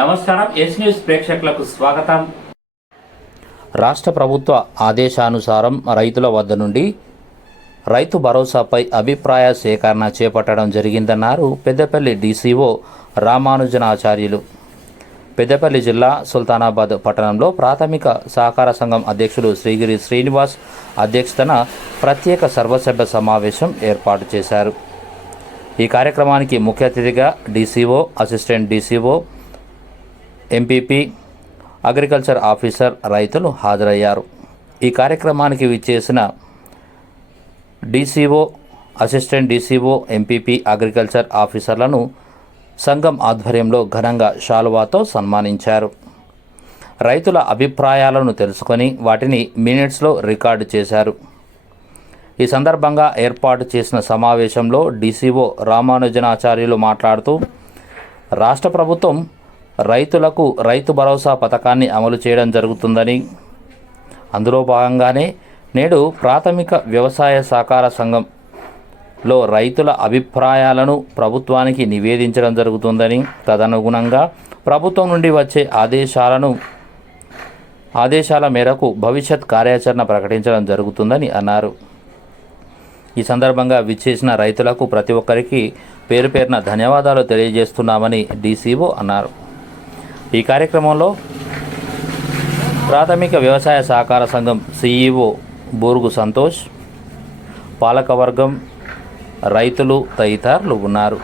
నమస్కారం. Yes news ప్రేక్షకులకు స్వాగతం. రాష్ట్ర ప్రభుత్వ ఆదేశానుసారం రైతుల వద్ద నుండి రైతు భరోసాపై అభిప్రాయ సేకరణ చేపట్టడం జరిగిందన్నారు పెద్దపల్లి డీసీఓ రామానుజనాచార్యులు. పెద్దపల్లి జిల్లా సుల్తానాబాద్ పట్టణంలో ప్రాథమిక సహకార సంఘం అధ్యక్షులు శ్రీగిరి శ్రీనివాస్ అధ్యక్షతన ప్రత్యేక సర్వసభ్య సమావేశం ఏర్పాటు చేశారు. ఈ కార్యక్రమానికి ముఖ్య అతిథిగా DCO, assistant DCO, MPP, agriculture officer, రైతులు హాజరయ్యారు. ఈ కార్యక్రమానికి విచ్చేసిన DCO, assistant DCO, MPP, agriculture ఆఫీసర్లను సంఘం ఆధ్వర్యంలో ఘనంగా శాలువాతో సన్మానించారు. రైతుల అభిప్రాయాలను తెలుసుకొని వాటిని మినిట్స్లో రికార్డు చేశారు. ఈ సందర్భంగా ఏర్పాటు చేసిన సమావేశంలో డీసీఓ రామానుజనాచార్యులు మాట్లాడుతూ రాష్ట్ర ప్రభుత్వం రైతులకు రైతు భరోసా పథకాన్ని అమలు చేయడం జరుగుతుందని, అందులో భాగంగానే నేడు ప్రాథమిక వ్యవసాయ సహకార సంఘంలో రైతుల అభిప్రాయాలను ప్రభుత్వానికి నివేదించడం జరుగుతుందని, తదనుగుణంగా ప్రభుత్వం నుండి వచ్చే ఆదేశాల మేరకు భవిష్యత్ కార్యాచరణ ప్రకటించడం జరుగుతుందని అన్నారు. ఈ సందర్భంగా విచ్చేసిన రైతులకు ప్రతి ఒక్కరికి పేరు పేరున ధన్యవాదాలు తెలియజేస్తున్నామని డీసీఓ అన్నారు. ఈ కార్యక్రమంలో ప్రాథమిక వ్యవసాయ సహకార సంఘం సీఈఓ బూరుగు సంతోష్, పాలకవర్గం, రైతులు తదితరులు ఉన్నారు.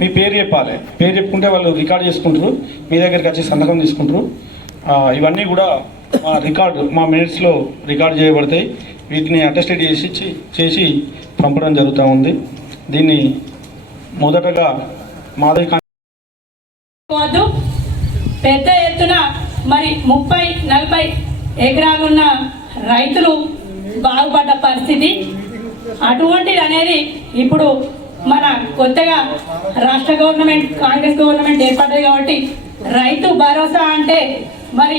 మీ పేరు చెప్పాలి. పేరు చెప్పుకుంటే వాళ్ళు రికార్డ్ చేసుకుంటారు, మీ దగ్గరికి వచ్చి సంతకం తీసుకుంటారు. ఇవన్నీ కూడా మా మినిట్స్లో రికార్డ్ చేయబడతాయి. వీటిని అటెస్టెడ్ చేసి పంపడం జరుగుతూ ఉంది. దీన్ని మొదటగా మాదే పెద్ద ఎత్తున మరి 30-40 ఎకరాలున్న రైతులు బాగుపడ్డ పరిస్థితి అటువంటిది అనేది ఇప్పుడు మన కొత్తగా రాష్ట్ర గవర్నమెంట్, కాంగ్రెస్ గవర్నమెంట్ ఏర్పడ్డది కాబట్టి రైతు భరోసా అంటే మరి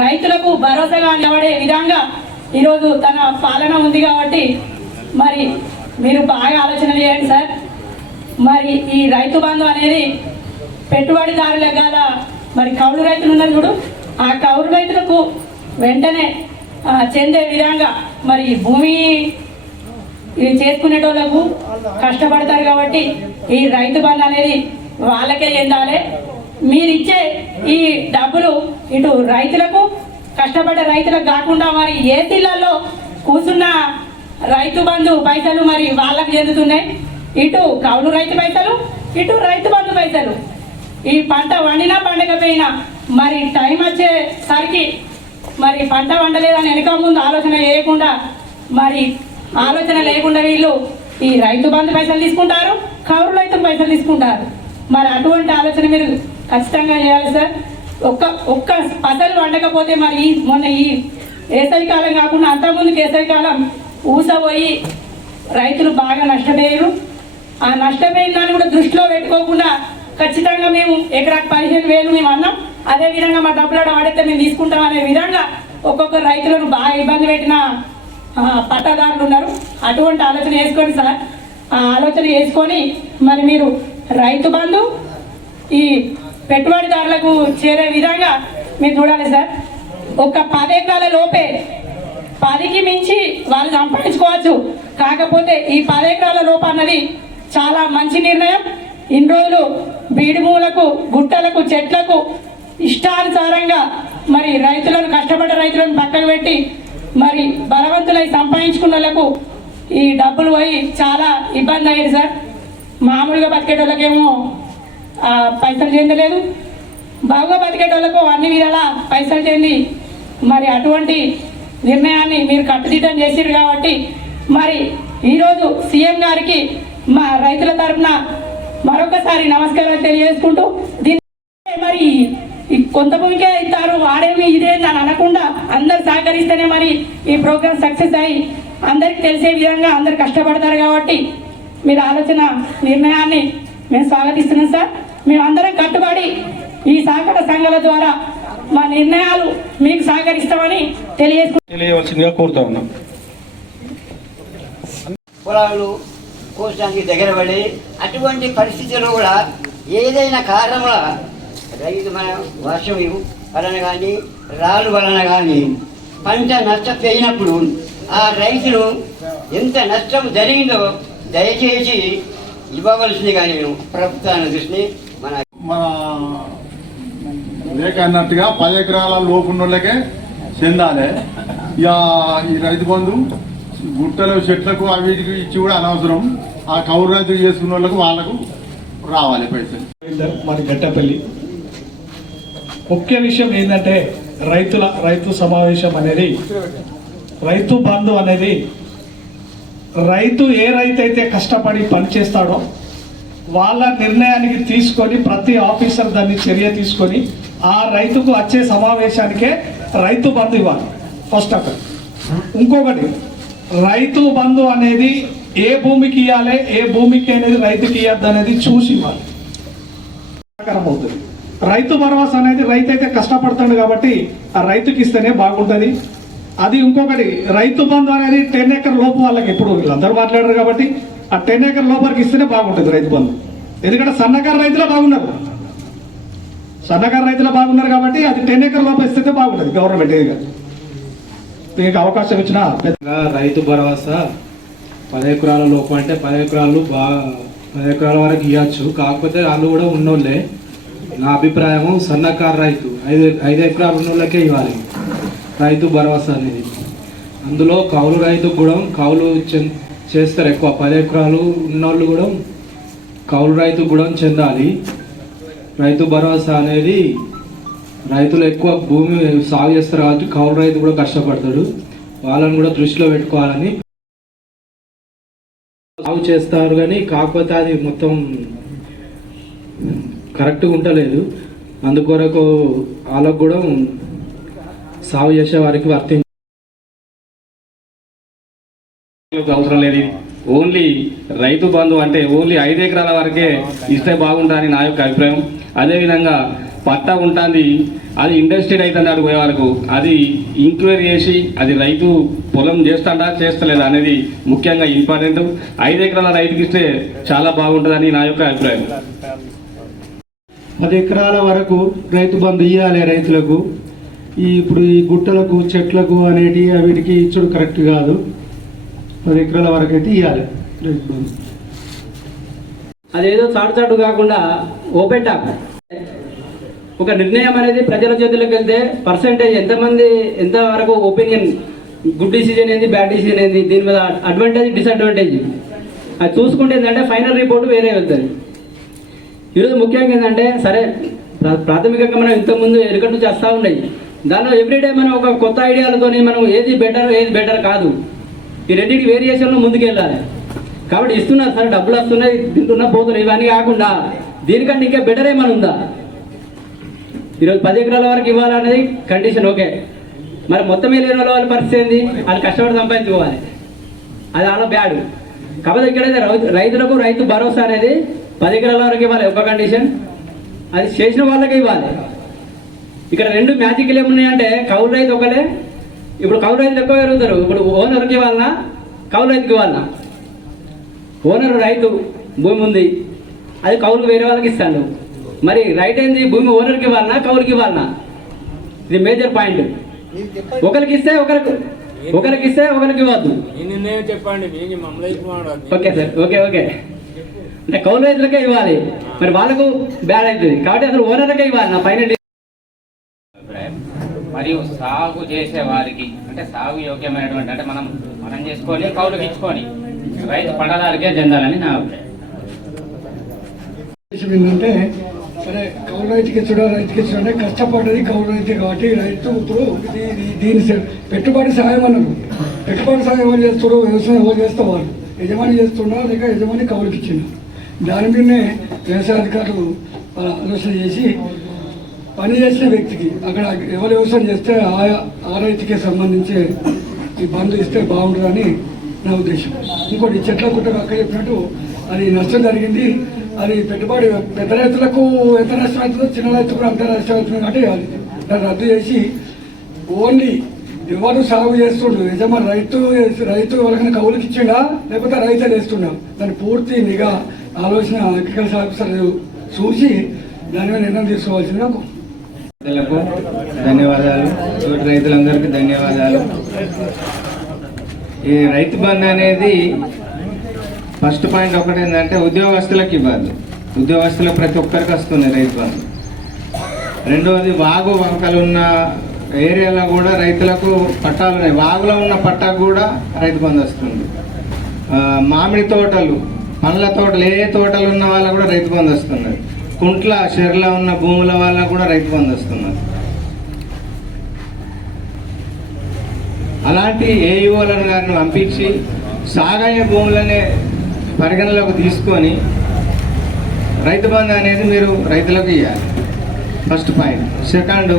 రైతులకు భరోసాగా నిలబడే విధంగా ఈరోజు తన పాలన ఉంది కాబట్టి మరి మీరు బాగా ఆలోచన చేయండి సార్. మరి ఈ రైతు బంధు అనేది పెట్టుబడిదారులకు కాదా, మరి కౌలు రైతులు ఉన్నారు చూడు, ఆ కౌలు రైతులకు వెంటనే చెందే విధంగా మరి భూమి ఇది చేసుకునేటోళ్ళకు కష్టపడతారు కాబట్టి ఈ రైతు బంధు అనేది వాళ్ళకే చెందాలి. మీరిచ్చే ఈ డబ్బులు ఇటు రైతులకు, కష్టపడ్డ రైతులకు కాకుండా మరి ఏసీలలో కూర్చున్న రైతు బంధు పైసలు మరి వాళ్ళకు చెందుతున్నాయి. ఇటు కౌలు రైతు పైసలు, ఇటు రైతు బంధు పైసలు. ఈ పంట వండినా పండకపోయినా మరి టైం వచ్చేసరికి మరి పంట వండలేదని వెనక ముందు ఆలోచన చేయకుండా, మరి ఆలోచన లేకుండా వీళ్ళు ఈ రైతు బంధు పైసలు తీసుకుంటారు, కౌలు రైతు పైసలు తీసుకుంటారు. మరి అటువంటి ఆలోచన మీరు ఖచ్చితంగా చేయాలి సార్. ఒక్క పసలు వండకపోతే మరి మొన్న ఈ వేసవికాలం కాకుండా అంతకుముందు వేసవికాలం ఊసపోయి రైతులు బాగా నష్టపోయారు. ఆ నష్టపోయిన దాన్ని కూడా దృష్టిలో పెట్టుకోకుండా ఖచ్చితంగా మేము ఎకరాకు 15,000 మేము అన్నాం, అదేవిధంగా మా డబ్బులు వాడితే మేము తీసుకుంటాం అనే విధంగా ఒక్కొక్క రైతులను బాగా ఇబ్బంది పెట్టిన పట్టాదారులు ఉన్నారు. అటువంటి ఆలోచన చేసుకోండి సార్. ఆ ఆలోచన చేసుకొని మరి మీరు రైతు బంధు ఈ పెట్టుబడిదారులకు చేరే విధంగా మీరు చూడాలి సార్. ఒక 10 ఎకరాల లోపే 10కి మించి వాళ్ళు సంపాదించుకోవచ్చు. కాకపోతే ఈ 10 ఎకరాల లోపు అన్నది చాలా మంచి నిర్ణయం. ఇన్ని రోజులు బీడిమూలకు, గుట్టలకు, చెట్లకు ఇష్టానుసారంగా మరి రైతులను, కష్టపడ్డ రైతులను పక్కన పెట్టి మరి బలవంతులై సంపాదించుకున్న వాళ్ళకు ఈ డబ్బులు పోయి చాలా ఇబ్బంది అయ్యేది సార్. మామూలుగా బతికేటోళ్ళకేమో పైసలు చెందలేదు, బాగా బతికేటోళ్ళకు అన్ని విధాలా పైసలు చెంది మరి అటువంటి నిర్ణయాన్ని మీరు కట్టుదిట్టం చేసిరు కాబట్టి మరి ఈరోజు సీఎం గారికి మా రైతుల తరఫున మరొకసారి నమస్కారాలు తెలియజేసుకుంటూ, దీన్ని మరి కొంత భూమికే ఇస్తారు, వాడేమి ఇదేంది అని అనకుండా అందరు సహకరిస్తేనే మరి ఈ ప్రోగ్రామ్ సక్సెస్ అయ్యి అందరికి తెలిసే విధంగా అందరు కష్టపడతారు కాబట్టి మీరు ఆలోచన నిర్ణయాన్ని మేము స్వాగతిస్తున్నాం సార్. మేమందరం కట్టుబడి ఈ సహకార సంఘాల ద్వారా మా నిర్ణయాలు మీకు సహకరిస్తామని తెలియవలసిందిగా కోరుతా ఉన్నాం. పొలాలు కోసడానికి దగ్గర పడి అటువంటి పరిస్థితుల్లో కూడా ఏదైనా కారణం వల్ల రైతు మన వర్షం వలన కానీ రాళ్ళు వలన కానీ పంట నష్టపోయినప్పుడు ఆ రైతును ఎంత నష్టం జరిగిందో దయచేసి ఇవ్వవలసిందిగా నేను ప్రభుత్వాన్ని దృష్టిని మన లేక అన్నట్టుగా 10 ఎకరాల లోపు ఉన్నోళ్ళకే చెందాలి. ఇక ఈ రైతు బంధు గుట్టలు చెట్లకు అవిటికి ఇచ్చి కూడా అనవసరం. ఆ కౌలు రైతులు చేసుకున్న వాళ్ళకు రావాలి పైసలు. మరి గట్టపల్లి ముఖ్య విషయం ఏంటంటే రైతు సమావేశం అనేది, రైతు బంధు అనేది రైతు ఏ రైతు అయితే కష్టపడి పనిచేస్తాడో వాళ్ళ నిర్ణయానికి తీసుకొని ప్రతి ఆఫీసర్ దాన్ని చర్య తీసుకొని ఆ రైతుకు వచ్చే సమావేశానికే రైతు బంధు ఇవ్వాలి ఫస్ట్ అక్కడ. ఇంకొకటి, రైతు బంధు అనేది ఏ భూమికి ఇవ్వాలి, ఏ భూమికి అనేది రైతుకి ఇవ్వద్దు అనేది చూసి ఇవ్వాలి. అవుతుంది. రైతు భరోసా అనేది రైతు అయితే కష్టపడతాడు కాబట్టి ఆ రైతుకి ఇస్తేనే బాగుంటుంది. అది ఇంకొకటి, రైతు బంధు అనేది 10 ఎకర్ లోపు వాళ్ళకి, ఇప్పుడు వీళ్ళందరూ మాట్లాడారు కాబట్టి ఆ 10 ఎకర్ లోపలికి ఇస్తేనే బాగుంటుంది రైతు బంధు. ఎందుకంటే సన్నకారు రైతులే బాగున్నారు, కాబట్టి అది 10 ఎకర్ లోపు ఇస్తే బాగుంటుంది గవర్నమెంట్. ఇది దీనికి అవకాశం ఇచ్చిన రైతు భరోసా 10 ఎకరాల లోపు అంటే 10 ఎకరాలు 10 ఎకరాల వరకు ఇవ్వచ్చు. కాకపోతే వాళ్ళు కూడా ఉన్నోళ్ళే. నా అభిప్రాయం సన్నకారు రైతు 5 ఎకరాలు ఉన్నోళ్ళకే ఇవ్వాలి రైతు భరోసా అనేది. అందులో కౌలు రైతు కూడా కౌలు చేస్తారు ఎక్కువ. 10 ఎకరాలు ఉన్నోళ్ళు కూడా కౌలు రైతు కూడా చెందాలి. రైతు భరోసా అనేది రైతులు ఎక్కువ భూమి సాగు చేస్తారు కాబట్టి కౌలు రైతు కూడా కష్టపడతాడు. వాళ్ళని కూడా దృష్టిలో పెట్టుకోవాలని సాగు చేస్తారు. కానీ కాకపోతే అది మొత్తం కరెక్ట్గా ఉండలేదు. అందుకొరకు వాళ్ళకు కూడా సాగు చేసే వారికి అవసరం లేదు. ఓన్లీ రైతు బంధు అంటే ఓన్లీ 5 ఎకరాల వరకే ఇస్తే బాగుంటుందని నా యొక్క అభిప్రాయం. అదేవిధంగా పట్టా ఉంటుంది, అది ఇండస్ట్రీ అవుతుంది అటు పోయే వరకు అది ఎంక్వైరీ చేసి అది రైతు పొలం చేస్తాడా చేస్తలేదా అనేది ముఖ్యంగా ఇంపార్టెంట్. 5 ఎకరాల రైతుకి ఇస్తే చాలా బాగుంటుందని నా యొక్క అభిప్రాయం. 10 ఎకరాల వరకు రైతు బంధు ఇవ్వాలి రైతులకు. ఇప్పుడు ఈ గుట్టలకు చెట్లకు అనేటి వీటికి ఇచ్చుడు కరెక్ట్ కాదు. 10 ఎకరాల వరకు అయితే ఇవ్వాలి రైతు బంధు. అదేదో చాటు కాకుండా ఓపెన్ టాక్ ఒక నిర్ణయం అనేది ప్రజల చేతుల్లోకి వెళ్తే పర్సెంటేజ్ ఎంత వరకు ఒపీనియన్, గుడ్ డిసిజన్ ఏంది, బ్యాడ్ డిసిజన్ ఏంది, దీని మీద అడ్వాంటేజ్ డిసడ్వాంటేజ్ అది చూసుకుంటే ఏంటంటే ఫైనల్ రిపోర్ట్ వేరే వెళ్తుంది. ఈరోజు ముఖ్యంగా ఏంటంటే సరే ప్రాథమికంగా మనం ఇంతకుముందు ఎరుకటి నుంచి వస్తూ ఉన్నాయి. దానిలో ఎవ్రీడే మనం ఒక కొత్త ఐడియాలతో మనం ఏది బెటర్ కాదు, ఈ రెండింటికి వేరియేషన్లో ముందుకు వెళ్ళాలి. కాబట్టి ఇస్తున్నారు సరే, డబ్బులు వస్తున్నాయి, తింటున్నా పోతున్నాయి, ఇవన్నీ కాకుండా దీనికంటే ఇంకా బెటర్ ఏమైనా ఉందా? ఈరోజు 10 ఎకరాల వరకు ఇవ్వాలనేది కండిషన్ ఓకే. మరి మొత్తం లేని వాళ్ళ పరిస్థితి ఏంది? వాళ్ళు కష్టపడి సంపాదించుకోవాలి, అది చాలా బ్యాడ్. కాకపోతే ఇక్కడైతే రైతులకు రైతు భరోసా అనేది 10 ఎకరాల వరకు ఇవ్వాలి ఒక కండిషన్, అది చేసిన వాళ్ళకే ఇవ్వాలి. ఇక్కడ 2 మ్యాజిక్లు ఏమున్నాయంటే కౌలు రైతు ఒకలే. ఇప్పుడు కౌలు రైతులు ఎక్కువ పెరుగుతారు. ఇప్పుడు ఓనర్కి ఇవ్వాలన్నా కౌలు రైతుకి ఇవ్వాలన్నా? ఓనర్ రైతు భూమి ఉంది, అది కౌలుకి వేరే వాళ్ళకి ఇస్తాను. మరి రైట్ ఏంది? భూమి ఓనర్కి ఇవ్వాలన్నా కౌలుకి ఇవ్వాలన్నా? ఇది మేజర్ పాయింట్. ఒకరికి ఇస్తే ఒకరికి ఇవ్వద్దు. ఓకే సార్, ఓకే అంటే కౌలు రైతులకే ఇవ్వాలి, మరి వాళ్ళకు బ్యాడ్ అవుతుంది. కాబట్టి అసలు ఓనర్లకే ఇవ్వాలి నా ఫైనల్. మరియు సాగు చేసే వారికి అంటే సాగు యోగ్యమైనటువంటి అంటే మనం చేసుకొని కౌలుకి ఇచ్చుకొని రైతు పంటదారుకే చెందాలని నా అభిప్రాయం. ఏంటంటే సరే కౌలు రైతుకి ఇచ్చడం అంటే కష్టపడ్డది కౌలు రైతే కాబట్టి రైతు ఇప్పుడు దీని పెట్టుబడి సాయం అన్నారు. పెట్టుబడి సాయం ఎవరు చేస్తారో, వ్యవసాయం ఎవరు చేస్తే వాళ్ళు యజమాని చేస్తున్నా లేక యజమాని కౌలుకి ఇచ్చిన దాని మీదనే వ్యవసాయ అధికారులు ఆలోచన చేసి పని చేసిన వ్యక్తికి అక్కడ ఎవరు వ్యవసాయం చేస్తే ఆ రైతుకే సంబంధించి ఈ బంధు ఇస్తే బాగుంటుందని నా ఉద్దేశం. ఇంకోటి చెట్ల కుట్టకు అక్కడ చెప్పినట్టు అది నష్టం జరిగింది. అది పెట్టుబడి పెద్ద రైతులకు ఎంత నష్టం అవుతుందో చిన్న రైతులకు అంత నష్టం అవుతుంది కాబట్టి దాన్ని రద్దు చేసి ఓన్లీ ఎవరు సాగు చేస్తుండ్రు యజమాని రైతు ఎవరికైనా కౌలుకి ఇచ్చిండా లేకపోతే రైతే వేస్తుండా దాన్ని పూర్తి నిఘా ఆలోచన అగ్రికల్చర్ ఆఫీసర్ చూసి దాని మీద నిర్ణయం తీసుకోవాల్సింది నాకు ధన్యవాదాలు. తోటి రైతులందరికీ ధన్యవాదాలు. ఈ రైతు బంధు అనేది ఫస్ట్ పాయింట్ ఒకటి ఏంటంటే ఉద్యోగస్తులకు ఇవ్వాలి. ఉద్యోగస్తులకు ప్రతి ఒక్కరికి వస్తుంది రైతు బంధు. రెండవది వాగు వంకలు ఉన్న ఏరియాలో కూడా రైతులకు పట్టాలు ఉన్నాయి. వాగులో ఉన్న పట్టాకు కూడా రైతు బంధు వస్తుంది. మామిడి తోటలు, పండ్ల తోటలు, ఏ తోటలు ఉన్న వాళ్ళకు కూడా రైతు బంధు వస్తున్నది. కుంట్ల చెర్ల ఉన్న భూముల వాళ్ళకు కూడా రైతు బంధు వస్తున్నది. అలాంటి ఏఈఓలను గారిని పంపించి సాగయ్యే భూములనే పరిగణలోకి తీసుకొని రైతు బంధు అనేది మీరు రైతులకు ఇవ్వాలి. First point. సెకండ్,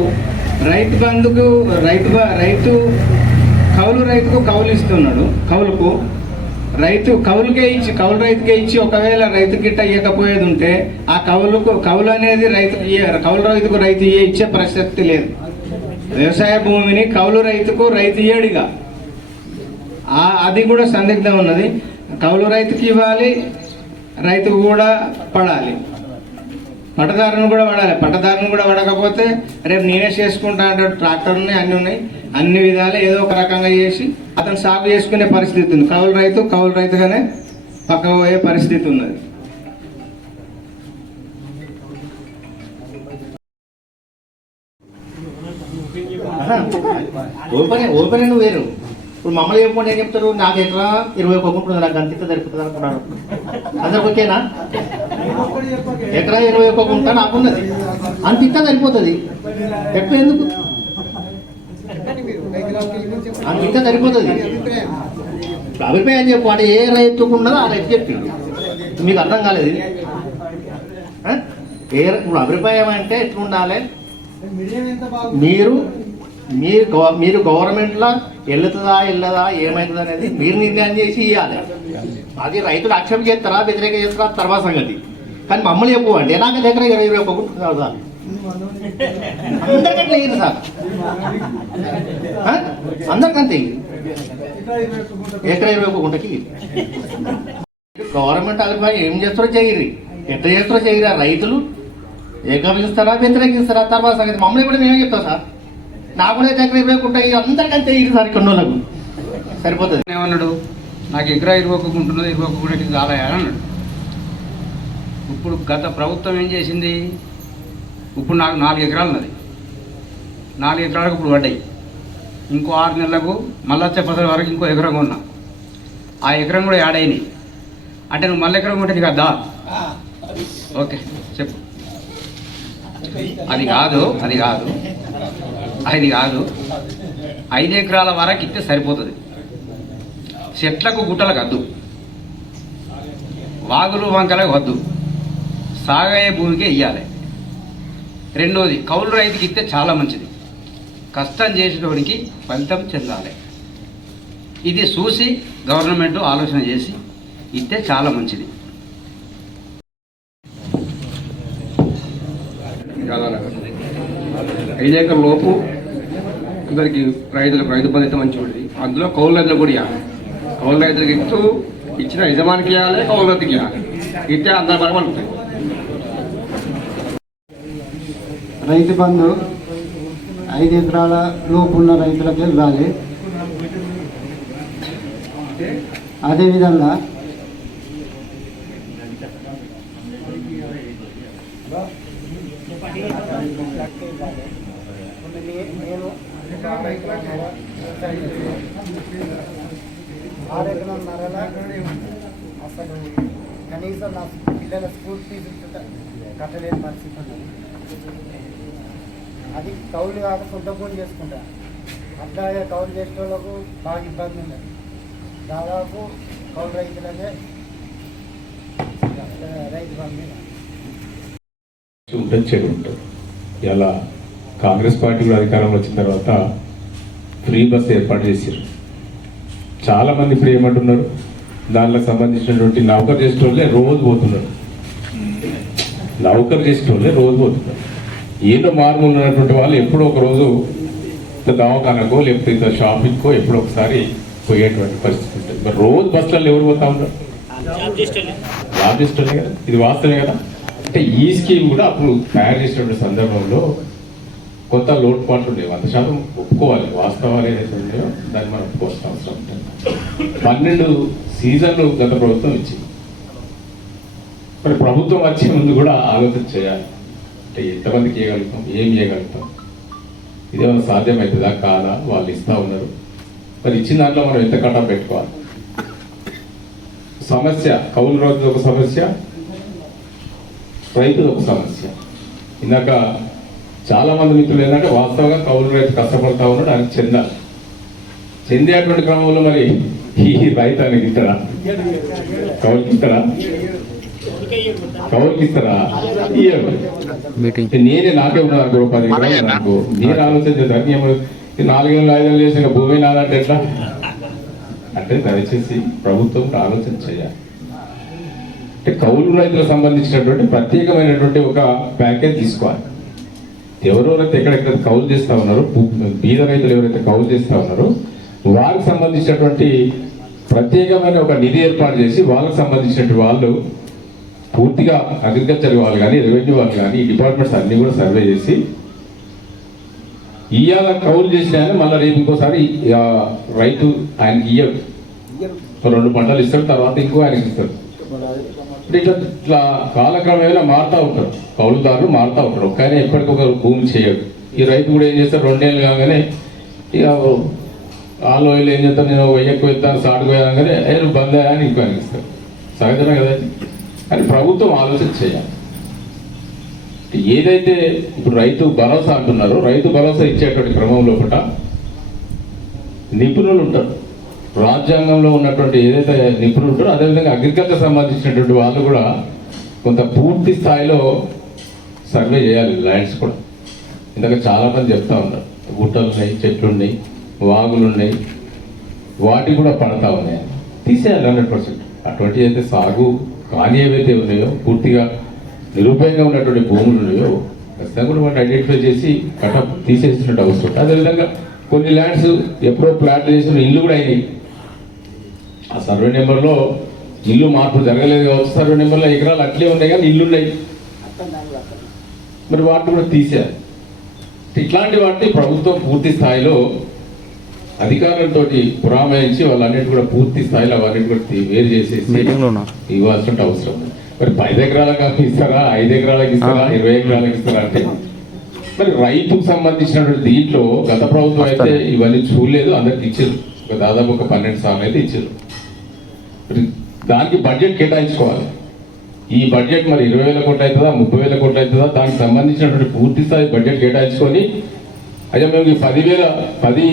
రైతు బంధుకు రైతు కౌలు రైతుకు కౌలు ఇస్తున్నాడు. కౌలుకు కౌలు రైతుకే ఇచ్చి ఒకవేళ రైతు గిట్ట ఇవ్వకపోయేది ఉంటే ఆ కౌలు అనేది కౌలు రైతుకు రైతు ఇచ్చే ప్రసక్తి లేదు. వ్యవసాయ భూమిని కౌలు రైతుకు రైతు ఇయ్యడిగా, అది కూడా సందిగ్ధం ఉన్నది. కౌలు రైతుకి ఇవ్వాలి, రైతుకు కూడా పడాలి, పట్టదారుని కూడా పడాలి. పట్టదారుని కూడా పడకపోతే రేపు నేనే చేసుకుంటా అంటాడు. ట్రాక్టర్ ఉన్నాయి, అన్నీ ఉన్నాయి, అన్ని విధాలు ఏదో ఒక రకంగా చేసి అతను సాగు చేసుకునే పరిస్థితి ఉంది. కౌలు రైతుగానే పక్కకు పోయే పరిస్థితి ఉన్నది. ఓపెన్ వేరు. ఇప్పుడు మమ్మల్ని చెప్పండి ఏం చెప్తారు, నాకు ఎకరా 21 ఉంటుంది, నాకు అంత సరిపోతుంది అనుకున్నాను. అందరికి ఓకేనా? ఎకరా 21 గుంట నాకున్నది, అంత సరిపోతుంది. ఎక్కువ ఎందుకు? అంత సరిపోతుంది. అభిప్రాయం చెప్పు అంటే ఏ రైతుకు ఉన్నదో ఆ రైతు చెప్పిండు. మీకు అర్థం కాలేదు. ఇప్పుడు అభిప్రాయం అంటే ఎట్లా ఉండాలి? మీరు గవర్నమెంట్లో వెళ్ళదా ఏమవుతుంది అనేది మీరు నిర్ణయం చేసి ఇవ్వాలి. అది రైతులు అక్షేపం చేస్తారా వ్యతిరేక చేస్తారా తర్వాత సంగతి. కానీ మమ్మల్ని చెప్పు అంటే నాకు దగ్గర 21 గుంటలు సార్, అందరికీ ఇయ్యండి సార్, అందరికంతే ఎకరా 21 గుంటకి. గవర్నమెంట్ అభిప్రాయం ఏం చేస్తారో చేయరు, ఎట్లా చేస్తారో చేయరా. రైతులు ఏకీభవిస్తారా వ్యతిరేకిస్తారా తర్వాత సంగతి. మమ్మల్ని కూడా మేమే చెప్తాం సార్, నాకు కూడా ఎకరా 20 గుంట అందరికంతే ఇది సార్. కొన్ని వాళ్ళకు సరిపోతుంది. ఏమన్నాడు, నాకు ఎకరా 21 గుంటున్నది, 21 గుంటకి చాలా అన్నాడు. ఇప్పుడు గత ప్రభుత్వం ఏం చేసింది, ఇప్పుడు నాకు 4 ఎకరాలు ఉన్నది, 4 ఎకరాలకు ఇప్పుడు పడ్డాయి. ఇంకో 6 నెలలకు మళ్ళీ వచ్చే 10 వరకు ఇంకో ఎకరం కొన్నా, ఆ ఎకరం కూడా యాడ్ అయినాయి. అంటే నువ్వు మళ్ళీ ఎకరం ఉంటుంది కదా. ఓకే చెప్పు. అది కాదు 5 ఎకరాల వరకు ఇస్తే సరిపోతుంది. చెట్లకు గుట్టలకు వద్దు, వాగులు వంకలకు వద్దు, సాగయ్యే భూమికే ఇవ్వాలి. రెండోది, కౌలు రైతుకి ఇస్తే చాలా మంచిది, కష్టం చేసేటోడికి ఫలితం చెందాలి. ఇది చూసి గవర్నమెంట్ ఆలోచన చేసి ఇస్తే చాలా మంచిది. ఐదు ఎకరాల లోపు అందరికి రైతులకు రైతు బంధు అయితే మంచిగా ఉంటుంది. అందులో కౌలు రైతులు కూడా ఇవ్వాలి. కౌలు రైతులకు ఇస్తూ ఇచ్చిన యజమానికి ఇవ్వాలి, కౌలు రైతుకి ఇవ్వాలి. ఇస్తే అందరి బాగా పడుతుంది. రైతు బంధు 5 ఎకరాల లోపు ఉన్న రైతులకే ఇవ్వాలి. అదేవిధంగా నేను 6 ఎకరాలన్నర అసలు కనీసం నా పిల్లల స్కూల్ ఫీజు కట్టలేని పరిస్థితి ఉంది. అది కౌలు కాక సొంత భూమి చేసుకుంటా. అట్లాగే కౌలు చేసే వాళ్ళకు బాగా ఇబ్బంది ఉన్నది. దాదాపు కౌలు రైతులకే రైతు బంధు ఉంటుంది, చెడు ఉంటుంది. ఇలా కాంగ్రెస్ పార్టీ కూడా అధికారంలో వచ్చిన తర్వాత ఫ్రీ బస్ ఏర్పాటు చేశారు. చాలామంది ఇప్పుడు ఏమంటున్నారు, దానిలో సంబంధించినటువంటి నౌకరు చేసే వాళ్ళే రోజు పోతున్నారు. ఏదో మారుమూల ఉన్నటువంటి వాళ్ళు ఎప్పుడో ఒక రోజు దవాఖానకో లేకపోతే ఇంత షాపింగ్కో ఎప్పుడో ఒకసారి పోయేటువంటి పరిస్థితి ఉంటుంది. మరి రోజు బస్సులలో ఎవరు పోతా ఉంటారు? లాభిస్టులే కదా, ఇది వాస్తవే కదా. అంటే ఈ స్కీమ్ కూడా అప్పుడు తయారు చేసినటువంటి సందర్భంలో కొత్త లోటుపాట్లు ఉండేవి. 100% ఒప్పుకోవాలి, వాస్తవాలు ఏదైతే ఉన్నాయో దాన్ని మనం ఒప్పుకోవాల్సిన అవసరం ఉంటుంది. 12 సీజన్లు గత ప్రభుత్వం ఇచ్చింది. మరి ప్రభుత్వం వచ్చే ముందు కూడా ఆలోచన చేయాలి. అంటే ఎంతమందికి ఇవ్వగలుగుతాం, ఏం ఇవ్వగలుగుతాం, ఇదేమైనా సాధ్యమవుతుందా కాదా, వాళ్ళు ఇస్తూ ఉన్నారు, మరి ఇచ్చిన దాంట్లో మనం ఎంత కట్టా పెట్టుకోవాలి. సమస్య కౌలు రైతులు ఒక సమస్య, రైతులు ఒక సమస్య. ఇందాక చాలా మంది మిత్రులు ఏంటంటే వాస్తవంగా కౌలు రైతు కష్టపడతా ఉన్నాడు, ఆయనకు చెందాలి. చెందేటువంటి క్రమంలో మరి ఈ రైతు ఆయనకి ఇస్తారా, కౌలుకి ఇస్తారా, కౌలుకి ఇస్తారా, ఇయ్యరు. నేనే నాకే ఉన్నాను 10 ఎకరాలు నాకు, నేను ఆలోచన చేద్దాం 4 ఏళ్ళు 5 ఏళ్ళు చేసిన భూమి నాదంటే ఎట్లా అంటే దయచేసి ప్రభుత్వం ఆలోచన చేయాలి. అంటే కౌలు రైతులకు సంబంధించినటువంటి ప్రత్యేకమైనటువంటి ఒక ప్యాకేజ్ తీసుకోవాలి. ఎవరెవరైతే ఎక్కడెక్కడ కౌలు చేస్తూ ఉన్నారో, బీద రైతులు ఎవరైతే కౌలు చేస్తూ ఉన్నారో వారికి సంబంధించినటువంటి ప్రత్యేకమైన ఒక నిధి ఏర్పాటు చేసి వాళ్ళకి సంబంధించినటువంటి వాళ్ళు పూర్తిగా అగ్రికల్చర్ వాళ్ళు కానీ రెవెన్యూ వాళ్ళు కానీ ఈ డిపార్ట్మెంట్స్ అన్నీ కూడా సర్వే చేసి ఇవాళ కౌలు చేసిన ఆయన మళ్ళీ రేపు ఇంకోసారి రైతు ఆయనకి ఇయ్యడు, 2 పంటలు ఇస్తాడు, తర్వాత ఇంకో ఆయనకి ఇస్తాడు. ఇట్లా కాలక్రమేణా మారుతూ ఉంటారు, కౌలుదారులు మారుతూ ఉంటారు. కానీ ఎప్పటికొకరు భూమి చేయడు. ఈ రైతు కూడా ఏం చేస్తాడు, 2 ఏళ్ళు కాగానే ఇక వాళ్ళు ఏం చేస్తారు, నేను వెయ్యకు వెళ్తాను సాటుకు పోయాగానే నువ్వు బంద్ అయ్యా అని ఇంకో ఆయనకి ఇస్తాడు. సహజమే కదా. కానీ ప్రభుత్వం ఆలోచన చేయాలి. ఏదైతే ఇప్పుడు రైతు భరోసా అంటున్నారో, రైతు భరోసా ఇచ్చేటువంటి క్రమంలో కూడా నిపుణులు ఉంటారు. రాజ్యాంగంలో ఉన్నటువంటి ఏదైతే నిపుణులు ఉంటారో అదేవిధంగా అగ్రికల్చర్ సంబంధించినటువంటి వాళ్ళు కూడా కొంత పూర్తి స్థాయిలో సర్వే చేయాలి. ల్యాండ్స్ కూడా ఇందాక చాలామంది చెప్తా ఉన్నారు, గుట్టలు ఉన్నాయి, చెట్లు ఉన్నాయి, వాగులు ఉన్నాయి, వాటి కూడా పడతా ఉన్నాయి. తీసేయాలి 100%. అటువంటి అయితే సాగు కానీ ఏవైతే ఉన్నాయో పూర్తిగా నిరుపయోగంగా ఉన్నటువంటి భూములు ఉన్నాయో ఖచ్చితంగా కూడా వాటిని ఐడెంటిఫై చేసి కటప్ తీసేసినట్టు అవసరం. అదేవిధంగా కొన్ని ల్యాండ్స్ ఎప్పుడో ప్లాట్ చేసిన ఇల్లు కూడా అయినాయి. ఆ సర్వే నెంబర్లో ఇల్లు మార్పులు జరగలేదు కావచ్చు, సర్వే నెంబర్లో ఎకరాలు అట్లే ఉన్నాయి కానీ ఇల్లు ఉన్నాయి, మరి వాటిని కూడా తీసేయాలి. ఇట్లాంటి వాటిని ప్రభుత్వం పూర్తి స్థాయిలో అధికారులతో పురామయించి వాళ్ళన్నిటి కూడా పూర్తి స్థాయిలో అవన్నీ కూడా వేరు చేసేసి ఇవ్వాల్సిన అవసరం. మరి 10 ఎకరాలకు ఇస్తారా, 5 ఎకరాలకు ఇస్తారా, 20 ఎకరాలకు ఇస్తారా అంటే మరి రైతుకు సంబంధించినటువంటి దీంట్లో గత ప్రభుత్వం అయితే ఇవన్నీ చూడలేదు, అందరికి ఇచ్చారు. దాదాపు ఒక 12 సార్లు అయితే ఇచ్చారు. దానికి బడ్జెట్ కేటాయించుకోవాలి. ఈ బడ్జెట్ మరి 20,000 కోట్లు అవుతుందా, 30,000 కోట్లు అవుతుందా, దానికి సంబంధించినటువంటి పూర్తి స్థాయి బడ్జెట్ కేటాయించుకొని అయ్యా మేము ఈ 10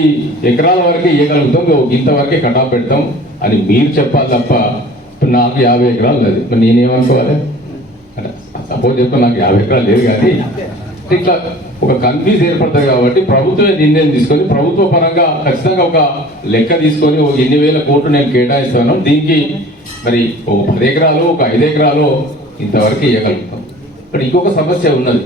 ఎకరాల వరకే ఇవ్వగలుగుతాం, ఇంతవరకే కటాఫ్ పెడతాం అని మీరు చెప్పాలి తప్ప నాకు 50 ఎకరాలు లేదు, మరి నేనేమనుకోవాలి? సపోజ్ చెప్తా నాకు 50 ఎకరాలు లేదు, కానీ ఇట్లా ఒక కన్ఫ్యూజ్ ఏర్పడుతుంది. కాబట్టి ప్రభుత్వమే నిర్ణయం తీసుకొని ప్రభుత్వ పరంగా ఖచ్చితంగా ఒక లెక్క తీసుకొని ఒక 8,000 కోట్లు నేను కేటాయిస్తాను, దీనికి మరి ఒక 10 ఎకరాలు ఒక 5 ఎకరాలు ఇంతవరకు ఇవ్వగలుగుతాం. ఇప్పుడు ఇంకొక సమస్య ఉన్నది.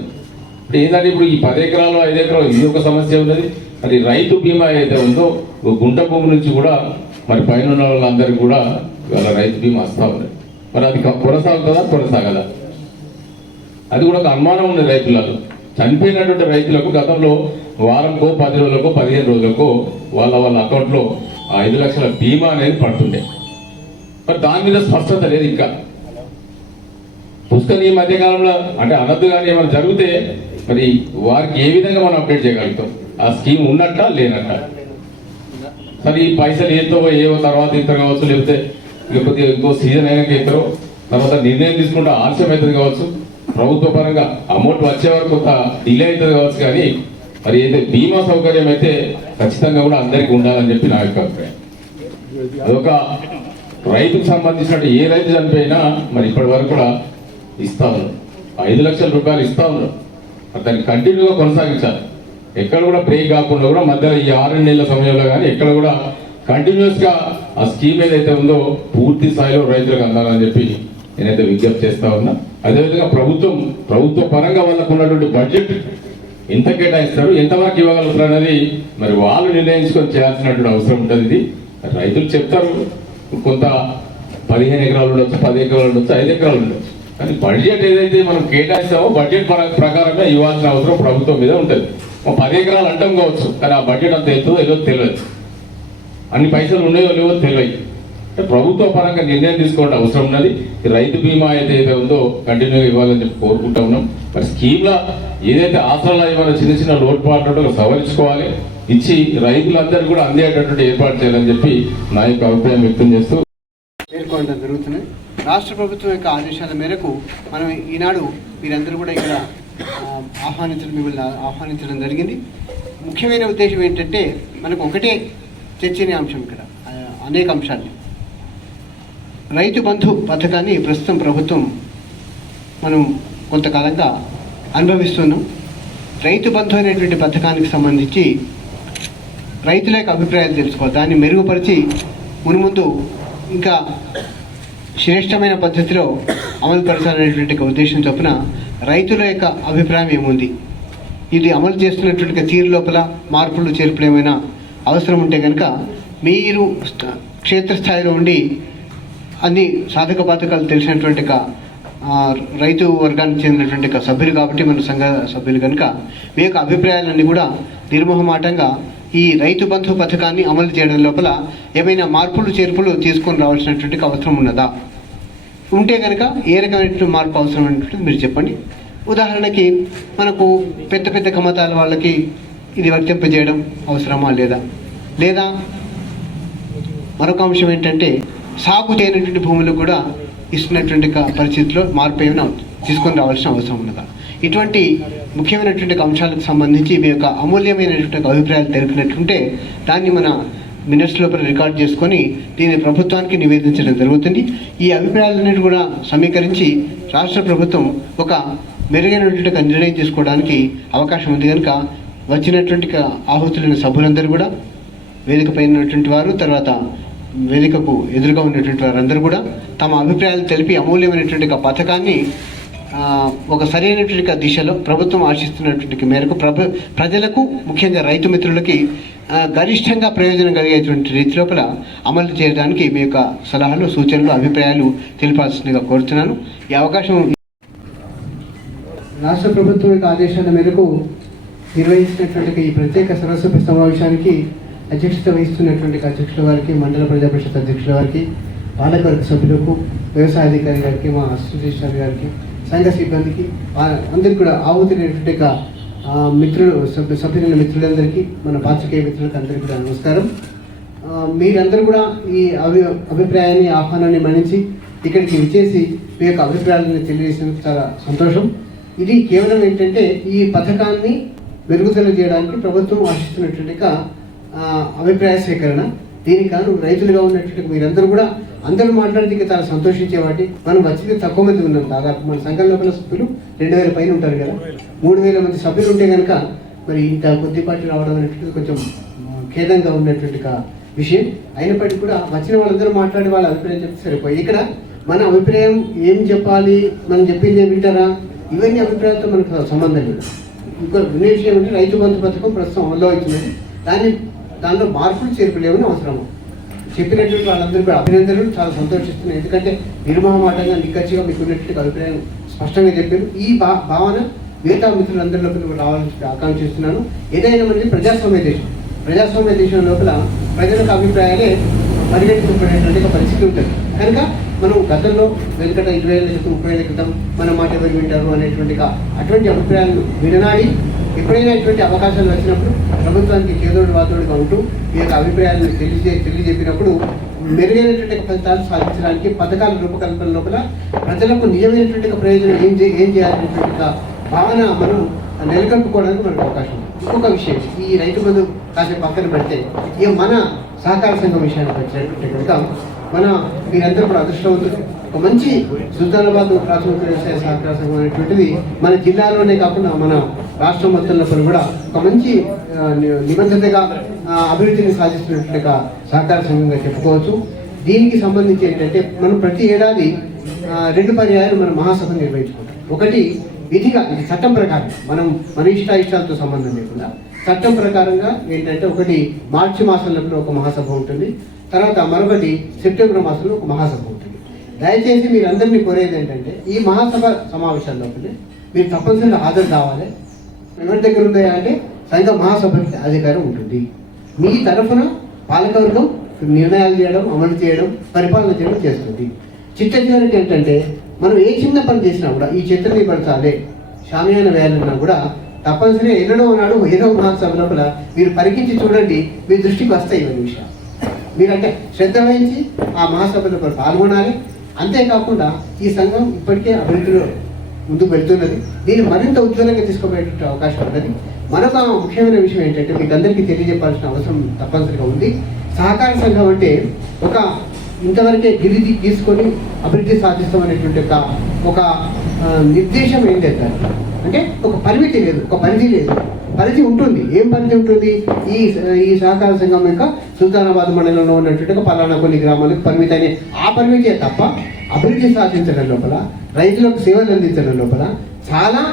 ఇప్పుడు ఏంటంటే ఇప్పుడు ఈ 10 ఎకరాలు 5 ఎకరాలు ఇది ఒక సమస్య ఉన్నది. మరి రైతు బీమా ఏదైతే ఉందో గుంట భూమి నుంచి కూడా మరి పైన ఉన్న వాళ్ళందరికీ కూడా ఇవాళ రైతు బీమా వస్తూ ఉన్నది. మరి అది కొనసాగుతుందా, కొనసాగదా? అది కూడా ఒక అనుమానం ఉంది రైతులలో. చనిపోయినటువంటి రైతులకు గతంలో వారంకో 10 రోజులకో 15 రోజులకో వాళ్ళ అకౌంట్లో 5 లక్షల బీమా అనేది పడుతుండే. మరి దాని మీద స్పష్టత లేదు. ఇంకా పుష్కర్ ఈ మధ్యకాలంలో అంటే అనద్దు కానీ ఏమైనా జరిగితే మరి వారికి ఏ విధంగా మనం అప్డేట్ చేయగలుగుతాం? ఆ స్కీమ్ ఉన్నట్ట లేనట్ట? సరే ఈ పైసలు ఏవో తర్వాత ఇస్తారు కావచ్చు, లేకపోతే ఇంకో సీజన్ అయినాక ఇస్తారో, తర్వాత నిర్ణయం తీసుకుంటే ఆలస్యం అవుతుంది కావచ్చు, ప్రభుత్వ పరంగా అమౌంట్ వచ్చే వరకు కొంత డిలే అవుతుంది కావచ్చు, కానీ మరి అయితే బీమా సౌకర్యం అయితే ఖచ్చితంగా కూడా అందరికీ ఉండాలని చెప్పి నా యొక్క అభిప్రాయం. అదొక రైతుకు సంబంధించినట్టు ఏ రైతు చనిపోయినా మరి ఇప్పటి వరకు కూడా ఇస్తా ఉన్నారు, 5 లక్షల రూపాయలు ఇస్తా ఉన్నారు. దాన్ని కంటిన్యూగా కొనసాగించాలి. ఎక్కడ కూడా బ్రేక్ కాకుండా కూడా మధ్యలో ఈ 6 నెలల సమయంలో కానీ ఎక్కడ కూడా కంటిన్యూస్గా ఆ స్కీమ్ ఏదైతే ఉందో పూర్తి స్థాయిలో రైతులకు అందాలని చెప్పి నేనైతే విజ్ఞప్తి చేస్తా ఉన్నా. అదేవిధంగా ప్రభుత్వ పరంగా వాళ్ళకు ఉన్నటువంటి బడ్జెట్ ఎంత కేటాయిస్తారు, ఎంతవరకు ఇవ్వగలుగుతారు అనేది మరి వాళ్ళు నిర్ణయించుకొని చేయాల్సినటువంటి అవసరం ఉంటుంది. ఇది రైతులు చెప్తారు కొంత 15 ఎకరాలు ఉండొచ్చు, 10 ఎకరాలు ఉండొచ్చు, 5 ఎకరాలు ఉండొచ్చు. కానీ బడ్జెట్ ఏదైతే మనం కేటాయిస్తామో బడ్జెట్ ప్రకారమే ఇవ్వాల్సిన అవసరం ప్రభుత్వం మీద ఉంటుంది. 10 ఎకరాలు అంటాం కావచ్చు, కానీ ఆ బడ్జెట్ అంత ఎత్తుందో ఏదో తెలియదు, అన్ని పైసలు ఉన్నాయో లేవో తెలియదు. అంటే ప్రభుత్వ పరంగా నిర్ణయం తీసుకోవడం అవసరం ఉన్నది. రైతు బీమా ఏదైతే ఉందో కంటిన్యూగా ఇవ్వాలని చెప్పి కోరుకుంటా ఉన్నాం. మరి స్కీమ్లో ఏదైతే ఆసరాలు ఏమైనా చిన్న చిన్న లోటుపాట్లు సవరించుకోవాలి, ఇచ్చి రైతులందరూ కూడా అందేటటువంటి ఏర్పాటు చేయాలని చెప్పి నా యొక్క అభిప్రాయం వ్యక్తం చేస్తూ పేర్కొనడం జరుగుతున్నాయి. రాష్ట్ర ప్రభుత్వం యొక్క ఆదేశాల మేరకు మనం ఈనాడు మీరందరూ కూడా ఇక్కడ మిమ్మల్ని ఆహ్వానించడం జరిగింది. ముఖ్యమైన ఉద్దేశం ఏంటంటే మనకు ఒకటే చర్చనీయాంశం ఇక్కడ అనేక అంశాలు. రైతు బంధు పథకాన్ని ప్రస్తుతం ప్రభుత్వం మనం కొంతకాలంగా అనుభవిస్తున్నాం. రైతు బంధు అనేటువంటి పథకానికి సంబంధించి రైతుల యొక్క అభిప్రాయాలు తెలుసుకోవాలి, దాన్ని మెరుగుపరిచి మున్ముందు ఇంకా శ్రేష్టమైన పద్ధతిలో అమలు పరచాలనేటువంటి ఉద్దేశం చొప్పున రైతుల యొక్క అభిప్రాయం ఏముంది, ఇది అమలు చేస్తున్నటువంటి తీరు లోపల మార్పులు చేర్పులు ఏమైనా అవసరం ఉంటే కనుక మీరు క్షేత్రస్థాయిలో ఉండి అన్ని సాధక బాధకాలు తెలిసినటువంటి రైతు వర్గానికి చెందినటువంటి సభ్యులు కాబట్టి మన సంఘ సభ్యులు కనుక మీ యొక్క అభిప్రాయాలన్నీ కూడా నిర్మోహమాటంగా ఈ రైతు బంధు పథకాన్ని అమలు చేయడం లోపల ఏమైనా మార్పులు చేర్పులు తీసుకొని రావాల్సినటువంటి అవసరం ఉన్నదా, ఉంటే కనుక ఏ రకమైనటువంటి మార్పు అవసరం అనేటువంటిది మీరు చెప్పండి. ఉదాహరణకి మనకు పెద్ద పెద్ద కమతాల వాళ్ళకి ఇది వర్తింపజేయడం అవసరమా లేదా మరొక అంశం ఏంటంటే సాగు చేయనటువంటి భూములు కూడా ఇస్తున్నటువంటి పరిస్థితిలో మార్పు ఏమైనా తీసుకొని రావాల్సిన అవసరం ఉన్నదా, ఇటువంటి ముఖ్యమైనటువంటి అంశాలకు సంబంధించి మీ యొక్క అమూల్యమైనటువంటి అభిప్రాయాలు తెలిపినట్టుంటే దాన్ని మన మినిట్స్ లోపల రికార్డ్ చేసుకొని దీన్ని ప్రభుత్వానికి నివేదించడం జరుగుతుంది. ఈ అభిప్రాయాలన్నిటి కూడా సమీకరించి రాష్ట్ర ప్రభుత్వం ఒక మెరుగైనటువంటి నిర్ణయం తీసుకోవడానికి అవకాశం ఉంది కనుక వచ్చినటువంటి ఆహుతులైన సభ్యులందరూ కూడా వేదిక పైన ఉన్నటువంటి వారు, తర్వాత వేదికకు ఎదురుగా ఉన్నటువంటి వారందరూ కూడా తమ అభిప్రాయాలు తెలిపి అమూల్యమైనటువంటి పథకాన్ని ఒక సరైనటువంటి దిశలో ప్రభుత్వం ఆశిస్తున్నటువంటి మేరకు ప్రజలకు ముఖ్యంగా రైతు మిత్రులకి గరిష్టంగా ప్రయోజనం కలిగేటువంటి రీతి లోపల అమలు చేయడానికి మీ యొక్క సలహాలు, సూచనలు, అభిప్రాయాలు తెలిపాల్సిందిగా కోరుతున్నాను. ఈ అవకాశం రాష్ట్ర ప్రభుత్వం యొక్క ఆదేశాల మేరకు నిర్వహించినటువంటి ఈ ప్రత్యేక సరస్వతి సమావేశానికి అధ్యక్షత వహిస్తున్నటువంటి అధ్యక్షుల వారికి, మండల ప్రజా పరిషత్ అధ్యక్షుల వారికి, పాలకవర్గ సభ్యులకు, వ్యవసాయ అధికారి గారికి, మా అసిస్టెంట్ గారికి, సంఘ సిబ్బందికి, అందరికీ కూడా ఆహుతులైనటువంటి సభ్యులైన మిత్రులందరికీ, మన పాత్రికేయ మిత్రులకు అందరికీ కూడా నమస్కారం. మీరందరూ కూడా ఈ అభిప్రాయాన్ని, ఆహ్వానాన్ని మన్నించి ఇక్కడికి విచ్చేసి మీ యొక్క అభిప్రాయాలను తెలియజేసినందుకు చాలా సంతోషం. ఇది కేవలం ఏంటంటే ఈ పథకాన్ని మెరుగుదల చేయడానికి ప్రభుత్వం ఆశిస్తున్నటువంటి అభిప్రాయ సేకరణ. దీనికి కాను రైతులుగా ఉన్నటువంటి మీరందరూ కూడా అందరూ మాట్లాడితే చాలా సంతోషించేవాటి. మనం వచ్చింది తక్కువ మంది ఉన్నాం, దాదాపు మన సంఘం లోపల సభ్యులు 2000 పైన ఉంటారు కదా. 3000 మంది సభ్యులు ఉంటే కనుక మరి ఇంత కొద్దిపాటి రావడం అనేటువంటిది కొంచెం ఖేదంగా ఉన్నటువంటి విషయం. అయినప్పటికీ కూడా వచ్చిన వాళ్ళందరూ మాట్లాడి వాళ్ళ అభిప్రాయం చెప్తే సరిపోయి, ఇక్కడ మన అభిప్రాయం ఏం చెప్పాలి, మనం చెప్పింది ఏమింటారా, ఇవన్నీ అభిప్రాయాలతో మనకు సంబంధం లేదు. ఇంకో విషయం అంటే రైతు బంధు పథకం ప్రస్తుతం అమల్లో అవుతున్నది, దానిలో మార్పులు చేర్పులు ఏమైనా అవసరమో చెప్పినటువంటి వాళ్ళందరూ కూడా అభినందనలు, చాలా సంతోషిస్తున్నాయి. ఎందుకంటే నిర్మోహమాటంగా నిక్కచ్చిగా మీకు ఉన్నటువంటి అభిప్రాయం స్పష్టంగా చెప్పారు. ఈ భావన మిగతా మిత్రులందరిలోకి రావాలని ఆకాంక్షిస్తున్నాను. ఏదైనా మనకి ప్రజాస్వామ్య దేశం లోపల ప్రజలకు అభిప్రాయాలే పరిగణించబడేటువంటి పరిస్థితి ఉంటుంది. కనుక మనం గతంలో వెనుకట 20 ఏళ్ళ క్రితం, 30 ఏళ్ళ క్రితం మన మాట ఎవరు వింటారు అనేటువంటి అటువంటి అభిప్రాయాలను విననాడి ఎప్పుడైనా ఇటువంటి అవకాశాలు వచ్చినప్పుడు ప్రభుత్వానికి చేదోడు వాదోడుగా ఉంటూ ఈ యొక్క అభిప్రాయాలను తెలియజెప్పినప్పుడు మెరుగైనటువంటి ఫలితాలు సాధించడానికి పథకాల రూపకల్పన లోపల ప్రజలకు నిజమైనటువంటి ప్రయోజనం ఏం చేయాలనేటువంటి భావన మనం నెలకొల్పుకోవడానికి మనకు అవకాశం ఉంది. ఇంకొక విషయం, ఈ రైతు బంధు కాసేపు పక్కన పెడితే ఇక మన సహకార సంఘం విషయానికి వచ్చినటువంటి కనుక మీరందరూ కూడా అదృష్టవంతులు. ఒక మంచి సుల్తానాబాద్ ప్రాథమిక వ్యవసాయ సహకార సంఘం అనేటువంటిది మన జిల్లాలోనే కాకుండా మన రాష్ట్రం మొత్తంలో కూడా ఒక మంచి నిబద్ధతగా అభివృద్ధిని సాధిస్తున్నటువంటి సహకార సంఘంగా చెప్పుకోవచ్చు. దీనికి సంబంధించి ఏంటంటే మనం ప్రతి ఏడాది 2 పర్యాయాలు మన మహాసభ నిర్వహించుకుంటాం. ఒకటి విధిగా ఇది చట్టం ప్రకారం మనం మన ఇష్టాలతో సంబంధం లేకుండా చట్టం ప్రకారంగా ఏంటంటే ఒకటి మార్చి మాసంలో ఒక మహాసభ ఉంటుంది, తర్వాత మరొకటి సెప్టెంబర్ మాసంలో ఒక మహాసభ ఉంటుంది. దయచేసి మీరందరినీ కోరేది ఏంటంటే ఈ మహాసభ సమావేశాల్లోపలే మీరు తప్పనిసరిగా హాజరు కావాలి. ఎవరి దగ్గర ఉందా అంటే సంఘ మహాసభకి అధికారం ఉంటుంది. మీ తరఫున పాలకవర్గం నిర్ణయాలు చేయడం, అమలు చేయడం, పరిపాలన చేయడం చేస్తుంది. చిట్ట చివరికి ఏంటంటే మనం ఏ చిన్న పని చేసినా కూడా ఈ చిత్రని పరచాలి, షామియాన వేయాలన్నా కూడా తప్పనిసరిగా ఎన్నడో నాడు ఏదో మహాసభ లోపల మీరు పరికించి చూడండి, మీ దృష్టికి వస్తాయి ఇవన్నీ విషయాలు. మీరంటే శ్రద్ధ వహించి ఆ మహాసభలో పాల్గొనాలి. అంతేకాకుండా ఈ సంఘం ఇప్పటికే అభివృద్ధిలో ముందుకు వెళ్తున్నది, దీన్ని మరింత ఉజ్వలంగా తీసుకుపోయేటువంటి అవకాశం ఉన్నది. మరొక ముఖ్యమైన విషయం ఏంటంటే మీకు అందరికీ తెలియజెప్పాల్సిన అవసరం తప్పనిసరిగా ఉంది. సహకార సంఘం అంటే ఒక ఇంతవరకే గిరిది తీసుకొని అభివృద్ధి సాధిస్తామనేటువంటి ఒక నిర్దేశం ఏం లేదు. అంటే ఒక పరిమితి లేదు, ఒక పరిధి లేదు. పరిధి ఉంటుంది. ఏం పరిధి ఉంటుంది? ఈ సహకార సంఘం యొక్క సుల్తానాబాద్ మండలంలో ఉన్నటువంటి పలానా కొన్ని గ్రామాలకు పరిమితి అనే ఆ పరిమితే తప్ప అభివృద్ధి సాధించడం లోపల, రైతులకు సేవలు అందించడం లోపల చాలా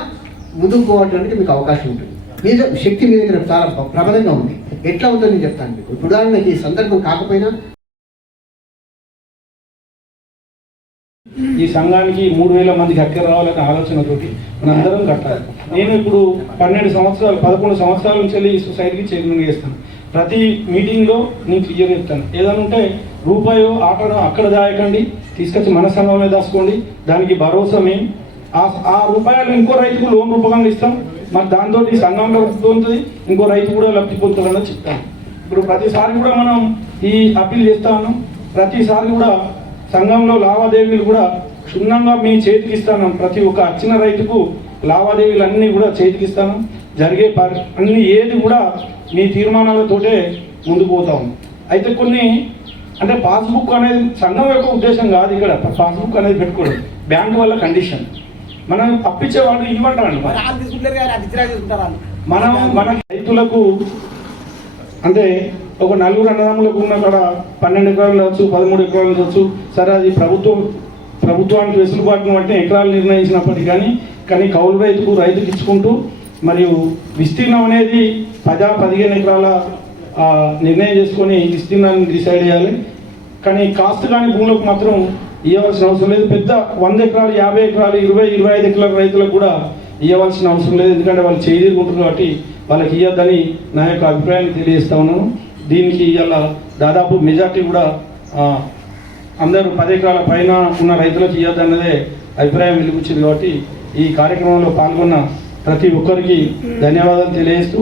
ముందుకు పోవడానికి మీకు అవకాశం ఉంటుంది. మీద శక్తి మీ దగ్గర చాలా ప్రబలంగా ఉంది. ఎట్లా ఉందో నేను చెప్తాను మీకు. ఉదాహరణకి ఈ సందర్భం కాకపోయినా ఈ సంఘానికి 3,000 మందికి హక్కు రావాలనే ఆలోచనతోటి మనందరం కట్టాలి. నేను ఇప్పుడు 11 సంవత్సరాల నుంచి వెళ్ళి ఈ సొసైటీకి చైర్మన్ చేస్తాను. ప్రతి మీటింగ్లో నేను క్లియర్ చెప్తాను. ఏదైనా ఉంటే రూపాయో ఆటో అక్కడ దాయకండి, తీసుకొచ్చి మన సంఘంలో దాచుకోండి. దానికి భరోసా మేము ఆ రూపాయలు ఇంకో రైతుకు లోన్ రూపకంగా ఇస్తాం. మరి దాంతో సంఘంలో ఉంటుంది, ఇంకో రైతు కూడా లబ్ధి పొందుతారని చెప్తాను. ఇప్పుడు ప్రతిసారి కూడా మనం ఈ అప్పీల్ చేస్తా ఉన్నాం. ప్రతిసారి కూడా సంఘంలో లావాదేవీలు కూడా క్షుణ్ణంగా మీ చేతికి ఇస్తాను. ప్రతి ఒక్క వచ్చిన రైతుకు లావాదేవీలు అన్నీ కూడా చేతికి ఇస్తాను. జరిగే అన్ని ఏది కూడా మీ తీర్మానాలతోటే ముందుకు పోతాం. అయితే కొన్ని అంటే పాస్బుక్ అనేది సంఘం యొక్క ఉద్దేశం కాదు. ఇక్కడ పాస్బుక్ అనేది పెట్టుకోవడం బ్యాంకు వల్ల కండిషన్. మనం అప్పించేవాళ్ళు ఇవ్వంటారండి. మనం మన రైతులకు అంటే ఒక 4 అన్నదమ్ములకు ఉన్న కాడ 12 ఎకరాలు కావచ్చు, 13 ఎకరాలు కావచ్చు. సరే అది ప్రభుత్వానికి వెసులుబాటును బట్టి ఎకరాలు నిర్ణయించినప్పటికీ కానీ కౌలు రైతుకి ఇచ్చుకుంటూ మరియు విస్తీర్ణం అనేది 10-15 ఎకరాల నిర్ణయం చేసుకొని విస్తీర్ణాన్ని డిసైడ్ చేయాలి. కానీ కాస్ట్ కానీ భూములకు మాత్రం ఇవ్వాల్సిన అవసరం లేదు. పెద్ద 100 ఎకరాలు, 50 ఎకరాలు, 20-25 ఎకరాల రైతులకు కూడా ఇవ్వాల్సిన అవసరం లేదు. ఎందుకంటే వాళ్ళు చేయదీరుకుంటారు కాబట్టి వాళ్ళకి ఇవ్వద్దని నా యొక్క అభిప్రాయాన్ని తెలియజేస్తా ఉన్నాను. దీనికి ఇవాళ దాదాపు మెజార్టీ కూడా అందరూ 10 ఎకరాల పైన ఉన్న రైతులకు ఇవ్వద్దన్నదే అభిప్రాయం వెలుగుచ్చింది. కాబట్టి ఈ కార్యక్రమంలో పాల్గొన్న ప్రతి ఒక్కరికి ధన్యవాదాలు తెలియజేస్తూ